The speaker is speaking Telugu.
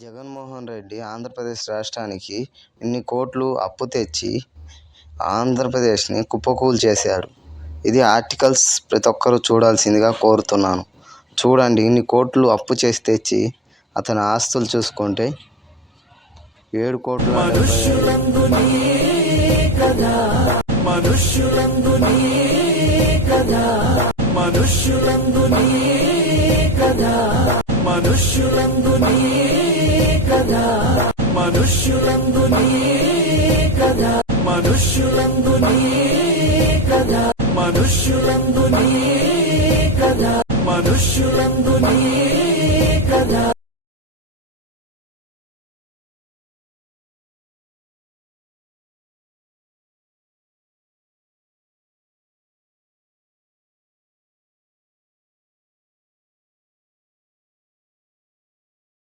జగన్మోహన్ రెడ్డి ఆంధ్రప్రదేశ్ రాష్ట్రానికి ఇన్ని కోట్లు అప్పు తెచ్చి ఆంధ్రప్రదేశ్ని కుప్పకూల్చేశాడు. ఇది ఆర్టికల్స్ ప్రతి ఒక్కరూ చూడాల్సిందిగా కోరుతున్నాను. చూడండి, ఇన్ని కోట్లు అప్పు చేసి తెచ్చి అతని ఆస్తులు చూసుకుంటే 7 కోట్లు. మనుష్యులందు నీ కథ